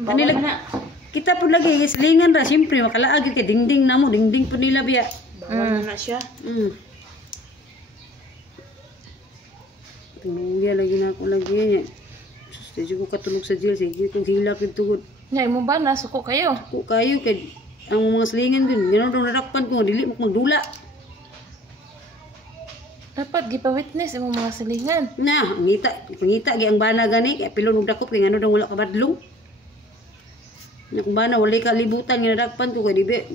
Kanila kita pud lagi silingan ra siyempre makalaag kay dingding namo dingding pud nila biya. Bawal na siya. Tingnan lagi na ako lagi niya. Sige ko katulog sa jail sige kung hilak ito gud. Nya imo ba na suko kayo? Suko kayo kay ang mga silingan din ganoon dong nadakpan ko dili mo magdula. Dapat gipa-witness imong mga silingan. Na, pangita gi ang bana gani kay pilon og dakop kay ngano dong wala ka badlong. Nya kung bana wala ka libutan nga nadakpan ko kay dibe.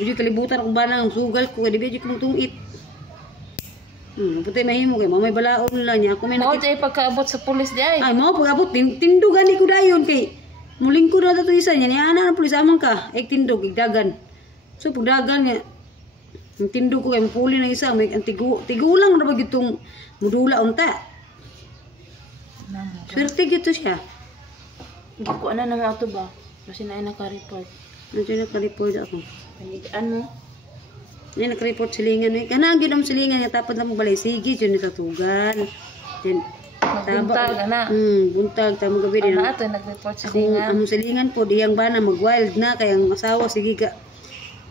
Di kalibutan akong bana ang sugal ko kay dibe di ko tungit. Putay mahimo kay mamay balaod nila niya ako may Mao jay pagkaabot sa pulis di ay. Ay mo pag-abot tindog gani ko dayon kay mulingkod na to isa niya ni ana ang pulis amang ka ay tindog igdagan. So pagdagan niya ang tindog ko kay mapuli na isa may tigulang na ba gitong mudula unta. Swerte gito siya. Hindi ko ana na ato ba? Kasi na naka-report. Nandiyo naka-report ako. Panigaan mo. Yan naka-report silingan eh. Kanang gyud am silingan nga tapos na mo balay sige jud ni tatugan. Then Buntag ana. Buntag tamo gabi din. Ana ato nag-report Ako silingan. ang silingan po diyang bana mag-wild na kay ang asawa sige ka.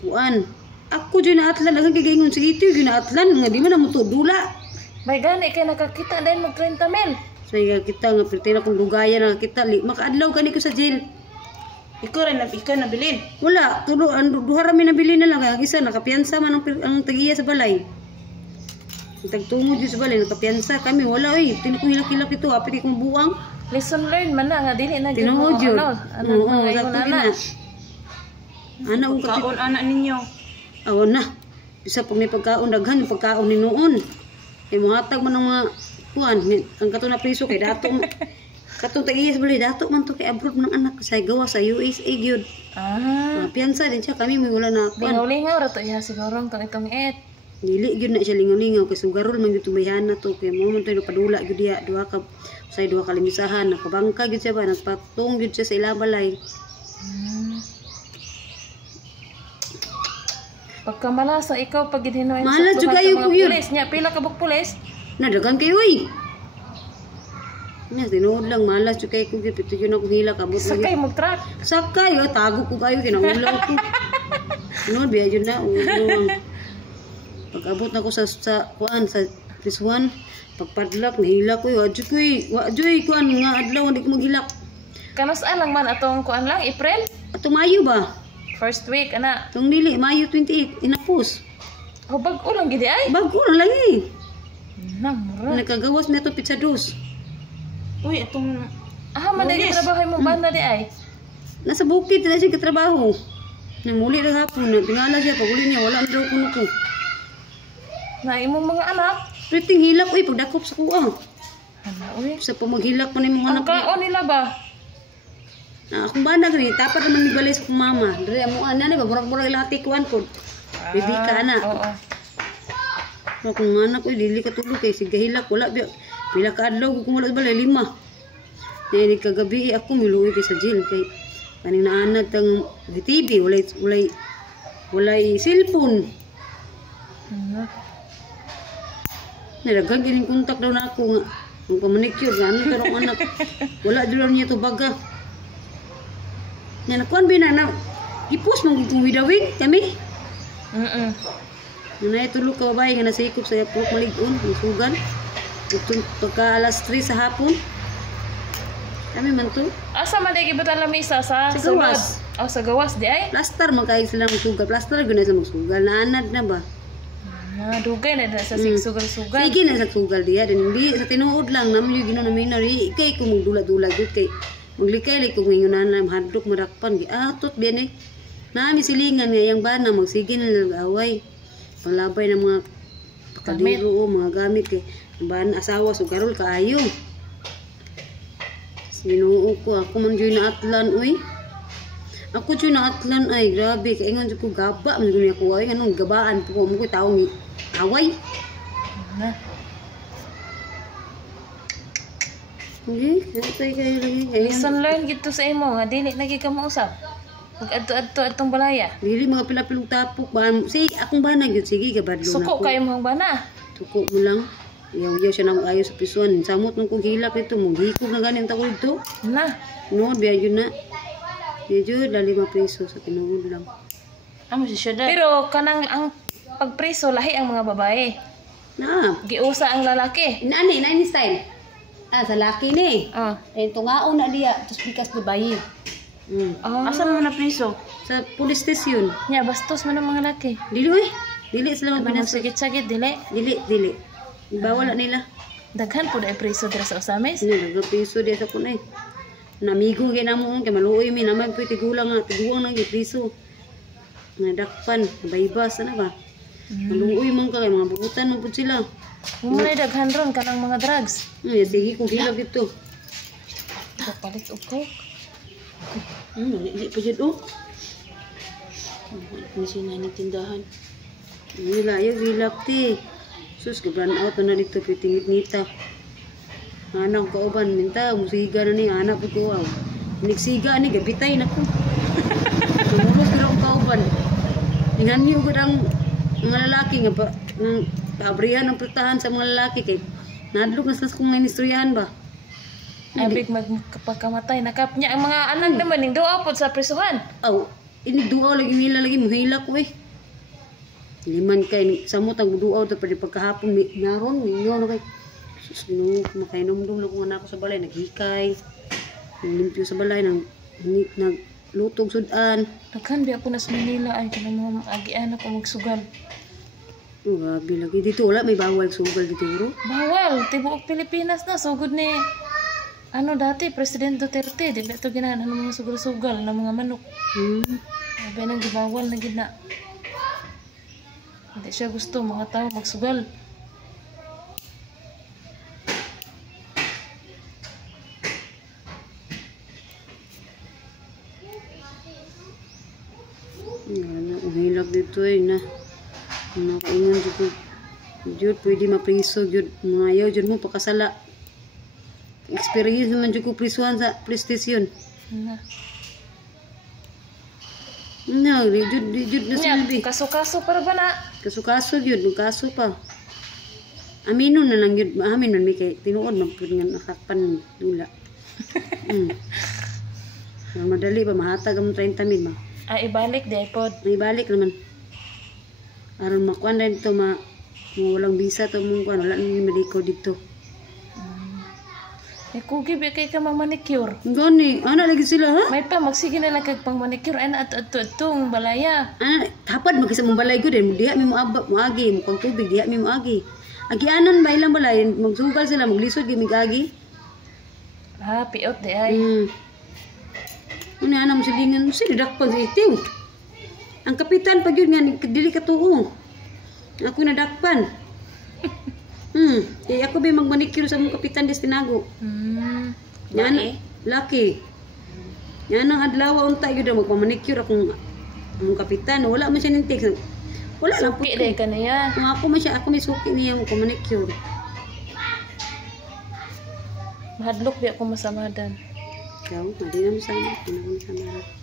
Kuan. Ako dyan na atlan, agang kagaingon sige ito yun na atlan, nga di man na mo dula. May gani kay nakakita din mag 30 mil. So kita nga pertina kung lugayan nakakita, makaadlaw kani ko sa jail. Ikaw rin nabilin. Wala, duha rami nabili na lang, kaya ang isa nakapiyansa man ang tagiya sa balay. Ang tagtungod yun sa balay, nakapiyansa kami, wala tinakong hilak-hilak ito, apit ikong buwang. Lesson learned man na nga dili na Tinuod yun. Ano mga iyon ana. Ana ang Kaon ana ninyo. Awan na. Bisa pag may pagkaon, daghan yung pagkaon ni noon. Kaya muhatag man ng mga kuhan. Ang kato na priso kay dato. Katong tagiya sa balay, dato man to kay abroad ng anak. Sa gawa sa USA gyud. Piyansa din siya. Kami may wala na kuhan. Lingaw-lingaw ra to iya siguro ang itong et. Dili gyud na siya lingaw-lingaw. Kay sugarol man gyud tumayhan na to. Kaya mo man to padula gyud diya. Duha kalimisahan. Nakabangka gyud siya ba. Nagpatong gyud siya sa ilang balay. Pagka malasa ikaw pag gidhinoy Malas jud kayo ko yun. Pulis nya pila ka buk pulis? Nadagan kayo Nya tinuod lang malas jud kayo ko gipito yun ako hilak abot Sakay mo truck. Sakay tago ko kayo kinaulang ko. Tinuod biya jud na ulo. Pag-abot na ko sa kuan sa prisuan, pagpadlak nahilak ko adjoy kuan nga adlaw hindi ko maghilak. Kanos lang man atong kuan lang April? Ato Mayo ba? First week ana. Tong dili Mayo 28 inapos. O bag-o lang gid ay. Bago na lagi. Namura. Nakagawas na to pizza dos. Uy atong man dili trabaho mo banda di ay. Nasa bukid na siya katrabaho. Namuli na hapon na tingala siya pag uli niya wala na daw kuno ko. Na imong mga anak. Priting hilak pagdakop sa kuha. Hala uy. Sa pamaghilak pa ni mga Ang anak. kaon nila ba? Akong bana gani tapat naman ni balay sa kong mama. Diri amo ana ni baburag-burag ilati kuan ko. Bibi ka ana. Oo. Akong anak ko dili ka tulog kay sige hilak wala pila ka adlaw ko wala balay 5. Dili kagabi ako miluwi kay sa jail kay kaning naanad tang TV walay cellphone. Nilagag gining kontak daw na ako nga. Ang pamanicure ano tarong anak. Wala daw niya to baga. Yan akuan bina na ipos mong widawin kami. Nanay tulog ka babae nga nasikop sa pulok maligon ang sugan. Itong pagka alas 3 sa hapon. Kami man to. Asa man di gibutan lamisa sa gawas. Oh, sa gawas di ay. Plaster man kayo sila magsugal. Plaster gyud na sa magsugal. Naanad na ba? Dugay na sa sigsugal-sugal. Sige na sa sugal diya. Hindi sa tinuod lang naman yung ginawa namin na kay kung magdula-dula gyud kay maglikay kung ngayon na hadlok marakpan giatot biyan nami silingan nga yang bana magsige na nag-away panglabay ng mga pakadiro mga gamit kay bana asawa sugarol kaayo sinuo ko ako man joy na atlan ako joy na atlan ay grabe kay ingon ko gaba man gyud ako ay anong gabaan po mo ko tawo ni away na. Kaya kayo lagi. Lesson learned gito sa imo nga dili lagi ka mausap. Pag adto atong balaya. Dili mga pila-pilong tapok ba. Sige, akong bana gyud sige gabadlo na ko. Suko kayo mong bana. Suko mo lang. Yaw siya nang ayo sa pisuan. Samot nang kong hilap ito. Mong hikog na ganin takol ito. Na. No, biya yun na. Di jud la 5 piso sa tinuod lang. Amo si syudad. Pero kanang ang pagpreso lahi ang mga babae. Na. Giusa ang lalaki. Nani style. Sa laki ni. Ah. Tungaon na diya, tapos bikas do bayi. Asa mo na priso? Sa police station. Nya bastos man ang mga lalaki. Dili sila Ano magpinas. sagit-sagit dili. Dili. Bawal na nila. Daghan pud ay preso dira sa Osamis. Sino piso diya sa kunay. Namigo kay namo kay maluoy mi naman pud tigulang nga tiguang nang piso. Nadakpan, baybas na ba? Maluoy man ka kay mga burutan mo pud sila. Mo na daghan ron kanang mga drugs. Sige kung hilab dito. Kapalit og coke. Dili pa jud oh. Ni sinani tindahan. Nila yung hilap ti. Sus, ka-brand out na dito pitingit-nita. Anak ko uban, minta, musiga na ni, anak ko wow. Nigsiga ni, gabitay na ko. Namulog ko ang kauban. Tingnan niyo ko ang mga lalaki nga pa, kabrihan ang prutahan sa mga lalaki kay nadlog na sa kong ministryahan ba. Abig magpagkamatay nakap niya ang mga anak naman ning duwa pod sa presuhan. Aw, ini duaw lagi nila lagi muhila ko eh. Liman kay samot ang duaw ta pwede pagkahapon naron ninyo no kay sus ginoo makainom-dum na ko anak ko sa balay naghikay. Limpyo sa balay nang naglutog sudan. Daghan biya po na sa Manila ay kanang mga agian ako magsugal. Grabe lagi dito wala may bawal sugal dito bro. Bawal tibuok Pilipinas na sugod ni ano dati President Duterte di ba ito ginahan ng mga sugal-sugal ng mga manok. Sabi nang gibawal na gid na. Hindi siya gusto mga tao magsugal. Uhilak dito eh na. Nakaingon dito. Jud pwede mapriso jud mayaw jud mo pakasala. Experience naman jud ko prisuhan sa PlayStation. Na. No, jud na silbi. Kaso-kaso para ba na? Kaso yun, kaso pa. Aminon na lang yun, amin man may kay tinuod magpud nga nakakpan dula. Madali pa mahatag ang 30,000 ba. Ibalik di pod. May balik naman. Aron makuan din to walang visa to mong kuan wala ni mediko dito. Kugi ba kay ka manicure? Gani, ana lagi sila ha? May pa magsige na lang kag pang manicure ay na atong balaya. Ana tapad magisa mong balay ko din diha mi mo agi mo kang tubig diha mi mo agi. Agianan ba ilang balay magsugal sila maglisod gyud agi. Piot di ay. Ano ana mo silingan sila dakpan sa itiw. Ang kapitan pag yun nga dili ka tuo. Ako nadakpan. Ako ba magmanicure sa mong kapitan destinago. Yan, laki. Yan ang adlaw unta gyud magpamanicure akong kapitan. Wala man siya ning text. Wala lang Suki day ka niya. Kung ako may suki niya magpamanicure. Mahadlok di ako masamadan. Ikaw, hindi na masama. Hindi na masama.